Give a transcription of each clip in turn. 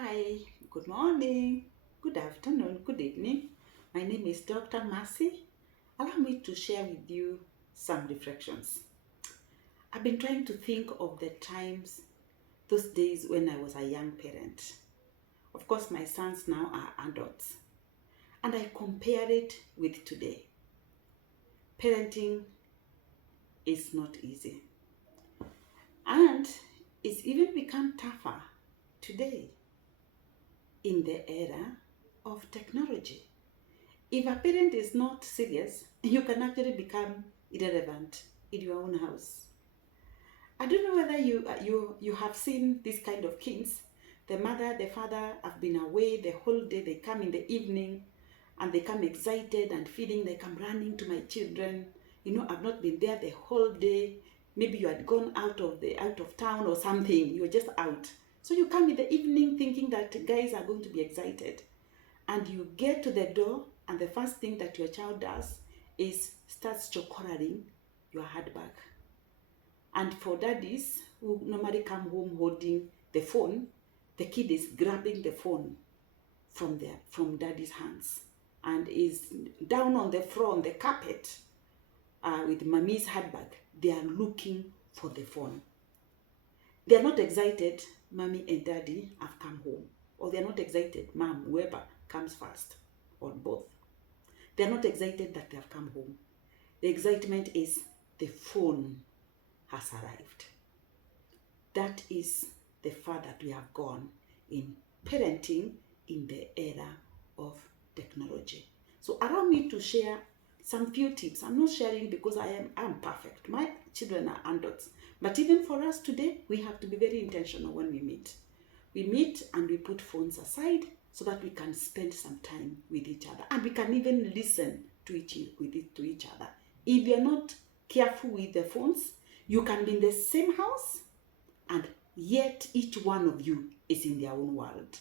Hi, good morning, good afternoon, good evening. My name is Dr. Mercy. Allow me to share with you some reflections. I've been trying to think of the times, those days when I was a young parent. Of course, my sons now are adults, and I compare it with today. Parenting is not easy, and it's even become tougher today in the era of technology. If a parent is not serious, you can actually become irrelevant in your own house. I don't know whether you have seen this kind of kids. The mother, the father have been away the whole day. They come in the evening and they come excited and feeling like I'm running to my children. I've not been there the whole day. Maybe you had gone out of town or something. You were just out. So you come in the evening thinking that guys are going to be excited. And you get to the door, and the first thing that your child does is starts chocoraling your handbag. And for daddies who normally come home holding the phone, the kid is grabbing the phone from daddy's hands and is down on the floor on the carpet with mommy's handbag. They are looking for the phone. They are not excited mommy and daddy have come home, or they are not excited mom, whoever comes first, or both. They are not excited that they have come home. The excitement is the phone has arrived. That is the far that we have gone in parenting in the era of technology. So allow me to share some few tips. I'm not sharing because I'm perfect. My children are adults. But even for us today, we have to be very intentional when we meet. We meet and we put phones aside so that we can spend some time with each other. And we can even listen to each other. If you're not careful with the phones, you can be in the same house and yet each one of you is in their own world.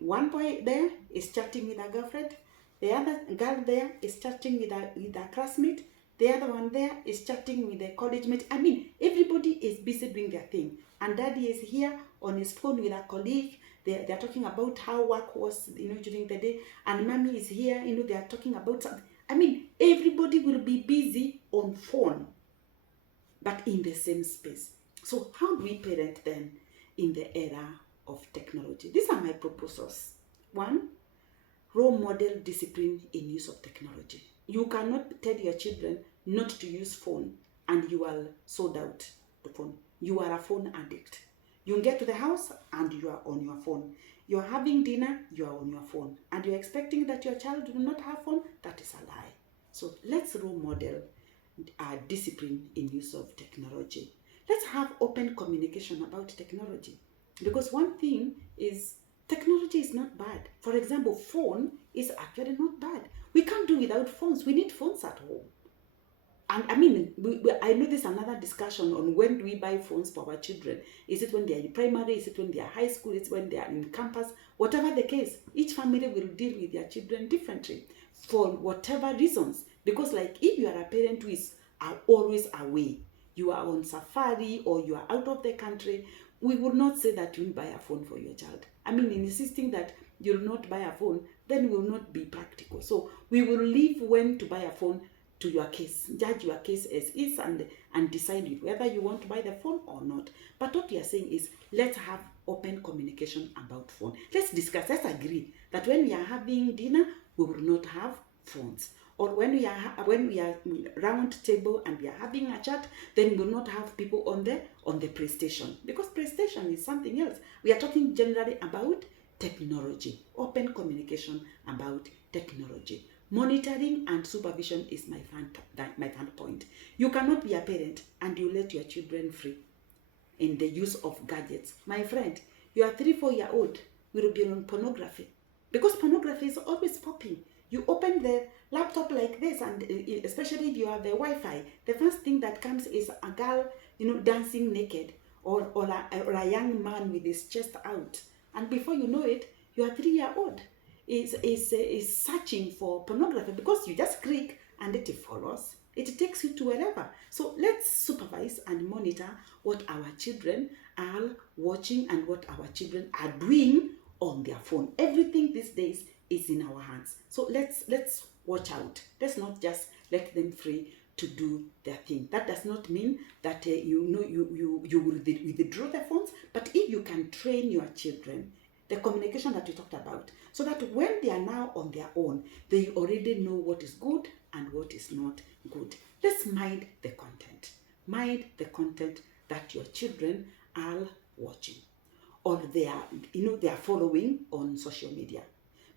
One boy there is chatting with a girlfriend. The other girl there is chatting with a classmate. The other one there is chatting with a college mate. I mean, everybody is busy doing their thing. And daddy is here on his phone with a colleague. They're talking about how work was, during the day. And mommy is here, they are talking about something. I mean, everybody will be busy on phone, but in the same space. So how do we parent then in the era of technology? These are my proposals. One, role model discipline in use of technology. You cannot tell your children not to use phone and you are sold out to phone. You are a phone addict. You get to the house and you are on your phone. You're having dinner, you are on your phone. And you're expecting that your child will not have phone? That is a lie. So let's role model discipline in use of technology. Let's have open communication about technology. Because one thing is, technology is not bad. For example, phone is actually not bad. We can't do without phones. We need phones at home. And I mean, I know there's another discussion on when do we buy phones for our children. Is it when they are in primary? Is it when they are high school? Is it when they are in campus? Whatever the case, each family will deal with their children differently for whatever reasons. Because like if you are a parent who is always away, you are on safari or you are out of the country, we will not say that you will buy a phone for your child. I mean, insisting that you will not buy a phone, then will not be practical. So we will leave when to buy a phone to your case, judge your case as is, and decide whether you want to buy the phone or not. But what we are saying is, let's have open communication about phone. Let's discuss, let's agree that when we are having dinner, we will not have phones. Or when we are round table and we are having a chat, then we will not have people on the PlayStation, because PlayStation is something else. We are talking generally about technology, open communication about technology. Monitoring and supervision is my third point. You cannot be a parent and you let your children free in the use of gadgets. My friend, your 3-4-year-old will be on pornography, because pornography is always popping. You open the laptop like this, and especially if you have the Wi-Fi, the first thing that comes is a girl, dancing naked, or a young man with his chest out. And before you know it, your 3-year-old is searching for pornography, because you just click and it follows. It takes you to wherever. So let's supervise and monitor what our children are watching and what our children are doing on their phone. Everything these days is in our hands. So let's watch out. Let's not just let them free to do their thing. That does not mean that you will withdraw their phones, but if you can train your children, the communication that we talked about, so that when they are now on their own, they already know what is good and what is not good. Let's mind the content. Mind the content that your children are watching, or they are following on social media.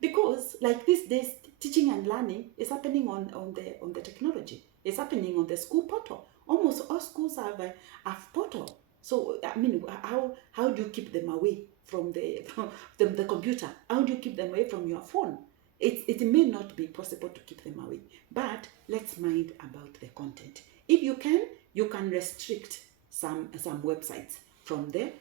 Because like these days, teaching and learning is happening on the technology. It's happening on the school portal. Almost all schools have portal. So I mean, how do you keep them away from the computer? How do you keep them away from your phone? It may not be possible to keep them away, but let's mind about the content. If you can restrict some websites from the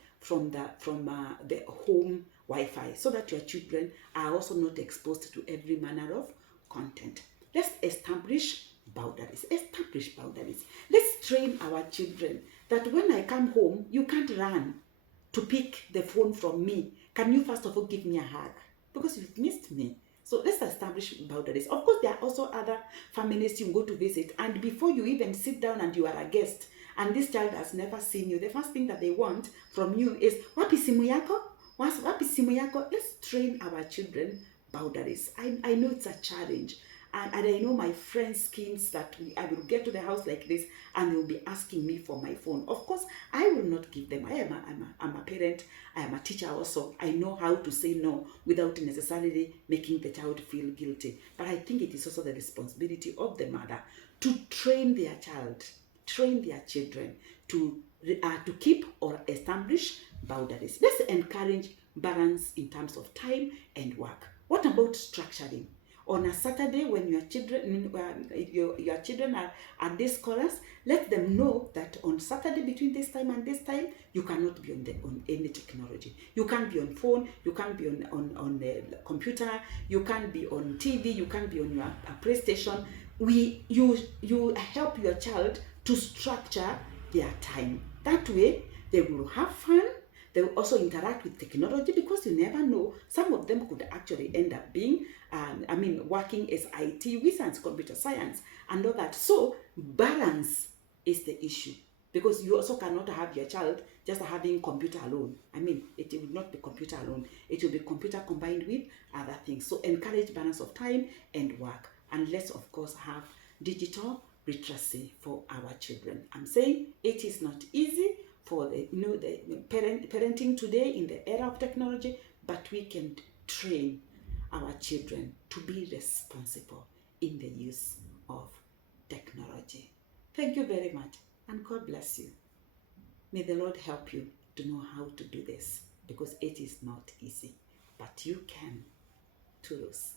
home Wi-Fi, so that your children are also not exposed to every manner of content. Let's establish boundaries. Establish boundaries. Let's train our children that when I come home, you can't run to pick the phone from me. Can you first of all give me a hug? Because you've missed me. So let's establish boundaries. Of course, there are also other families you go to visit, and before you even sit down and you are a guest, and this child has never seen you, the first thing that they want from you is, wapi simu yako? Wapi simu yako? Let's train our children boundaries. I know it's a challenge. And I know my friends' kids that I will get to the house like this and they'll be asking me for my phone. Of course, I will not give them. I'm a parent. I am a teacher also. I know how to say no without necessarily making the child feel guilty. But I think it is also the responsibility of the mother to train their child, train their children to keep or establish boundaries. Let's encourage balance in terms of time and work. What about structuring? On a Saturday, when your children are day scholars, let them know that on Saturday between this time and this time, you cannot be on any technology. You can't be on phone. You can't be on the computer. You can't be on TV. You can't be on your PlayStation. You help your child to structure their time. That way, they will have fun. They will also interact with technology, because you never know. Some of them could actually end up being, working as IT wizards, computer science, and all that. So balance is the issue, because you also cannot have your child just having computer alone. It will not be computer alone. It will be computer combined with other things. So encourage balance of time and work. And let's, of course, have digital literacy for our children. I'm saying it is not easy for the parenting today in the era of technology, but we can train our children to be responsible in the use of technology. Thank you very much, and God bless you. May the Lord help you to know how to do this, because it is not easy, but you can. Toodles.